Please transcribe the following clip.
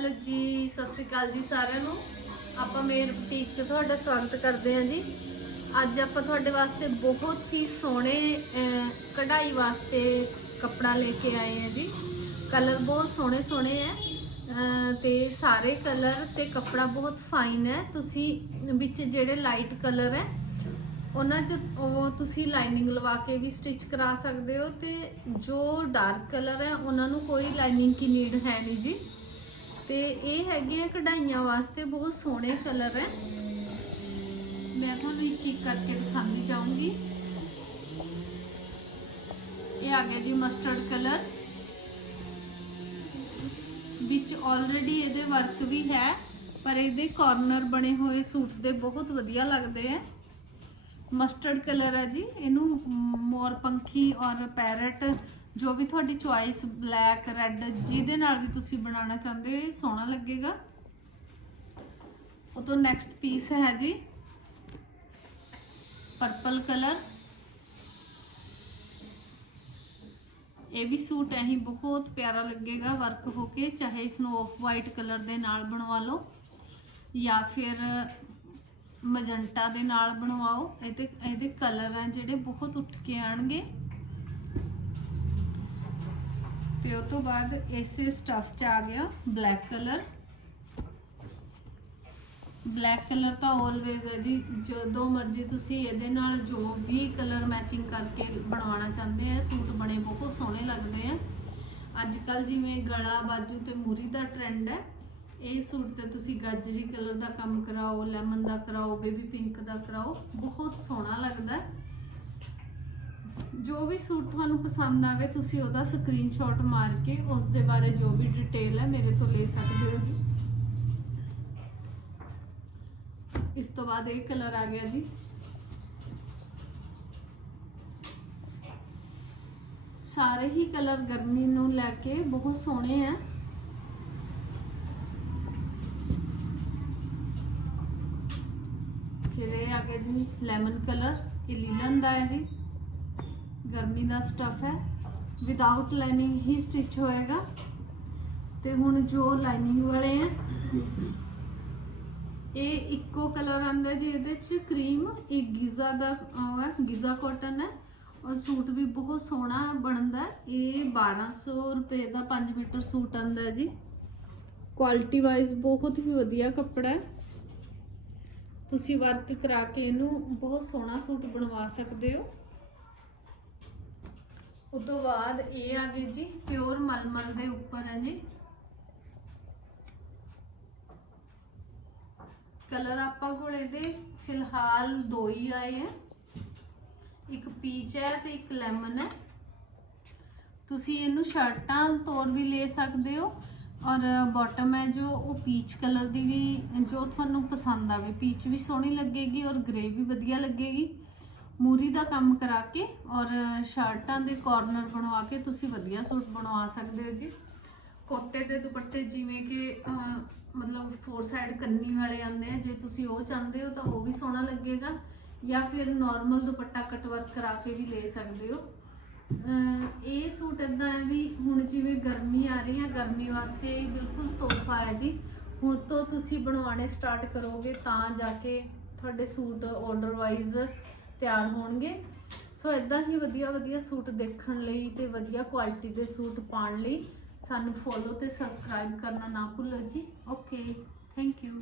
ਸਤਿ ਸ਼੍ਰੀ ਅਕਾਲ ਜੀ ਸਾਰਿਆਂ ਨੂੰ। ਆਪਾਂ ਮੇਰ ਬੁਟੀਕ 'ਚ ਤੁਹਾਡਾ ਸਵਾਗਤ ਕਰਦੇ ਹਾਂ ਜੀ। ਅੱਜ ਆਪਾਂ ਤੁਹਾਡੇ ਵਾਸਤੇ ਬਹੁਤ ਹੀ ਸੋਹਣੇ ਕਢਾਈ ਵਾਸਤੇ ਕੱਪੜਾ ਲੈ ਕੇ ਆਏ ਹਾਂ ਜੀ। ਕਲਰ ਬਹੁਤ ਸੋਹਣੇ ਸੋਹਣੇ ਹੈ ਅਹ, ਤੇ ਸਾਰੇ ਕਲਰ ਤੇ ਕੱਪੜਾ ਬਹੁਤ ਫਾਈਨ ਹੈ। ਤੁਸੀਂ ਵਿੱਚ ਜਿਹੜੇ ਲਾਈਟ ਕਲਰ ਹੈ ਉਹਨਾਂ 'ਚ ਉਹ ਤੁਸੀਂ ਲਾਈਨਿੰਗ ਲਵਾ ਕੇ ਵੀ ਸਟਿਚ ਕਰਾ ਸਕਦੇ ਹੋ ਤੇ ਜੋ ਡਾਰਕ ਕਲਰ ਹੈ ਉਹਨਾਂ ਨੂੰ ਕੋਈ ਲਾਈਨਿੰਗ ਦੀ ਨੀਡ ਹੈ ਨਹੀਂ ਜੀ। ਤੇ ਇਹ ਹੈਗੇ ਆ ਕਢਾਈਆਂ ਵਾਸਤੇ ਬਹੁਤ ਸੋਹਣੇ ਕਲਰ ਹੈ। ਮੈਂ ਤੁਹਾਨੂੰ ਇੱਕ ਇੱਕ ਕਰਕੇ ਦਿਖਾਉਂਦੀ ਚਾਹੂੰਗੀ। ਇਹ ਆ ਗਿਆ ਜੀ ਮਸਟਰਡ ਕਲਰ। ਵਿੱਚ ਆਲਰੇਡੀ ਇਹਦੇ ਵਰਕ ਵੀ ਹੈ, ਪਰ ਇਹਦੇ ਕਾਰਨਰ ਬਣੇ ਹੋਏ ਸੂਟ ਦੇ ਬਹੁਤ ਵਧੀਆ ਲੱਗਦੇ ਆ ਮਸਟਰਡ ਕਲਰ ਹੈ ਜੀ। ਇਹਨੂੰ ਮੋਰ ਪੰਖੀ ਔਰ ਪੈਰਟ ਜੋ ਵੀ ਤੁਹਾਡੀ ਚੁਆਇਸ ਬਲੈਕ ਰੈੱਡ ਜਿਹਦੇ ਨਾਲ ਵੀ ਤੁਸੀਂ ਬਣਾਉਣਾ ਚਾਹੁੰਦੇ ਹੋ ਸੋਹਣਾ ਲੱਗੇਗਾ। ਉਹ ਤੋਂ ਨੈਕਸਟ ਪੀਸ ਹੈ ਜੀ। ਪਰਪਲ ਕਲਰ ਇਹ ਵੀ ਸੂਟ ਐਹੀ ਬਹੁਤ ਪਿਆਰਾ ਲੱਗੇਗਾ ਵਰਕ ਹੋ ਕੇ, ਚਾਹੇ ਇਸ ਨੂੰ ਆਫ ਵਾਈਟ ਕਲਰ ਦੇ ਨਾਲ ਬਣਵਾ ਲਓ, ਜਾਂ ਫਿਰ ਮਜੰਟਾ ਦੇ ਨਾਲ ਬਣਵਾਓ। ਇਹਦੇ ਇਹਦੇ ਕਲਰ ਆ ਜਿਹੜੇ ਬਹੁਤ ਉੱਠ ਕੇ ਆਣਗੇ ਤੇ ਉਹ ਤੋਂ ਬਾਅਦ ਇਸੇ ਸਟਫ ਚ ਆ ਗਿਆ ਬਲੈਕ ਕਲਰ ਬਲੈਕ ਕਲਰ ਤਾਂ ਆਲਵੇਜ਼ ਹੈ ਜੀ ਜਦੋਂ ਮਰਜ਼ੀ ਤੁਸੀਂ ਇਹਦੇ ਨਾਲ ਜੋ ਵੀ ਕਲਰ ਮੈਚਿੰਗ ਕਰਕੇ ਬਣਵਾਉਣਾ ਚਾਹੁੰਦੇ ਆ, ਸੂਟ ਬਣੇ ਬਹੁਤ ਸੋਹਣੇ ਲੱਗਦੇ ਆ। ਅੱਜ ਕੱਲ ਜਿਵੇਂ ਗਲਾ ਬਾਜੂ ਤੇ ਮੂਰੀ ਦਾ ਟ੍ਰੈਂਡ ਹੈ, ਇਹ ਸੂਟ ਤੇ ਤੁਸੀਂ ਗਾਜਰੀ ਕਲਰ ਦਾ ਕੰਮ ਕਰਾਓ ਲੈਮਨ ਦਾ ਕਰਾਓ ਬੇਬੀ ਪਿੰਕ ਦਾ ਕਰਾਓ, ਬਹੁਤ ਸੋਹਣਾ ਲੱਗਦਾ। ਹੈ ਜੋ ਵੀ ਸੂਟ ਤੁਹਾਨੂੰ ਪਸੰਦ ਆਵੇ, ਤੁਸੀਂ ਉਹਦਾ ਸਕਰੀਨਸ਼ਾਟ ਮਾਰ ਕੇ ਉਸ ਦੇ ਬਾਰੇ ਜੋ ਵੀ ਡਿਟੇਲ ਹੈ ਮੇਰੇ ਤੋਂ ਲੈ ਸਕਦੇ ਹੋ ਜੀ। ਇਸ ਤੋਂ ਬਾਅਦ ਇਹ ਕਲਰ ਆ ਗਿਆ ਜੀ। ਸਾਰੇ ਹੀ ਕਲਰ ਗਰਮੀ ਨੂੰ ਲੈ ਕੇ ਬਹੁਤ ਸੋਹਣੇ ਆ। ਫਿਰ ਇਹ ਆ ਗਿਆ ਜੀ ਲੈਮਨ ਕਲਰ ਇਹ ਲੀਲਨ ਦਾ ਹੈ ਜੀ। ਗਰਮੀ ਦਾ ਸਟਫ ਹੈ। ਵਿਦਆਊਟ ਲਾਈਨਿੰਗ ਹੀ ਸਟਿਚ ਹੋਏਗਾ। ਤੇ ਹੁਣ ਜੋ ਲਾਈਨਿੰਗ ਵਾਲੇ ਆ, ਇਹ ਇੱਕੋ ਕਲਰ ਆਂਦਾ ਜੀ ਇਹਦੇ ਚ। ਕਰੀਮ ਇਹ ਗਿਜ਼ਾ ਦਾ, ਉਹ ਹੈ, ਗਿਜ਼ਾ ਕਾਟਨ ਹੈ। ਔਰ ਸੂਟ ਵੀ ਬਹੁਤ ਸੋਹਣਾ ਬਣਦਾ। ਹੈ। ਇਹ 1200 ਰੁਪਏ ਦਾ 5 ਮੀਟਰ ਸੂਟ ਆਂਦਾ ਜੀ। ਕੁਆਲਿਟੀ ਵਾਈਜ਼ ਬਹੁਤ ਹੀ ਵਧੀਆ ਕੱਪੜਾ ਹੈ। ਤੁਸੀਂ ਵਰਕ ਕਰਾ ਕੇ ਇਹਨੂੰ ਬਹੁਤ ਸੋਹਣਾ ਸੂਟ ਬਣਵਾ ਸਕਦੇ ਹੋ। ਉਸ ਤੋਂ ਬਾਅਦ ਇਹ ਆ ਗਏ ਜੀ ਪਿਓਰ ਮਲਮਲ ਦੇ ਉੱਪਰ ਹੈ ਜੀ। ਕਲਰ ਆਪਾਂ ਕੋਲ ਇਹਦੇ ਫਿਲਹਾਲ ਦੋ ਹੀ ਆਏ ਹੈ ਇੱਕ ਪੀਚ ਹੈ ਤੇ ਇੱਕ ਲੈਮਨ ਹੈ। ਤੁਸੀਂ ਇਹਨੂੰ ਸ਼ਰਟਾਂ ਤੌਰ ਵੀ ਲੈ ਸਕਦੇ ਹੋ ਔਰ ਬਾਟਮ ਹੈ ਜੋ ਉਹ ਪੀਚ ਕਲਰ ਦੀ ਵੀ, ਜੋ ਤੁਹਾਨੂੰ ਪਸੰਦ ਆਵੇ। ਪੀਚ ਵੀ ਸੋਹਣੀ ਲੱਗੇਗੀ ਔਰ ਗ੍ਰੇ ਵੀ ਵਧੀਆ ਲੱਗੇਗੀ। ਮੂਰੀ ਦਾ ਕੰਮ ਕਰਾ ਕੇ ਔਰ ਸ਼ਰਟਾਂ ਦੇ ਕਾਰਨਰ ਬਣਵਾ ਕੇ ਤੁਸੀਂ ਵਧੀਆ ਸੂਟ ਬਣਵਾ ਸਕਦੇ ਹੋ ਜੀ। ਕੋਟੇ ਦੇ ਦੁਪੱਟੇ ਜਿਵੇਂ ਕਿ ਮਤਲਬ ਫੋਰ ਸਾਈਡ ਕੰਨੀ ਵਾਲੇ ਆਉਂਦੇ ਆ, ਜੇ ਤੁਸੀਂ ਉਹ ਚਾਹੁੰਦੇ ਹੋ ਤਾਂ ਉਹ ਵੀ ਸੋਹਣਾ ਲੱਗੇਗਾ। ਜਾਂ ਫਿਰ ਨਾਰਮਲ ਦੁਪੱਟਾ ਕਟ ਵਰਕ ਕਰਾ ਕੇ ਵੀ ਲੈ ਸਕਦੇ ਹੋ। ਇਹ ਸੂਟ ਇਦਾਂ ਹੈ ਵੀ ਹੁਣ ਜਿਵੇਂ ਗਰਮੀ ਆ ਰਹੀ ਹੈ, ਗਰਮੀ ਵਾਸਤੇ ਬਿਲਕੁਲ ਤੋਹਫਾ ਹੈ ਜੀ। ਹੁਣ ਤੋਂ ਤੁਸੀਂ ਬਣਵਾਉਣੇ ਸਟਾਰਟ ਕਰੋਗੇ ਤਾਂ ਜਾ ਕੇ ਤੁਹਾਡੇ ਸੂਟ ਆਰਡਰ ਵਾਈਜ਼ ਤਿਆਰ ਹੋਣਗੇ। ਸੋ ਇਦਾਂ ਹੀ ਵਧੀਆ ਵਧੀਆ ਸੂਟ ਦੇਖਣ ਲਈ ਤੇ ਵਧੀਆ ਕੁਆਲਿਟੀ ਦੇ ਸੂਟ ਪਾਉਣ ਲਈ ਸਾਨੂੰ ਫੋਲੋ ਤੇ ਸਬਸਕ੍ਰਾਈਬ ਕਰਨਾ ਨਾ ਭੁੱਲੋ ਜੀ। Okay thank you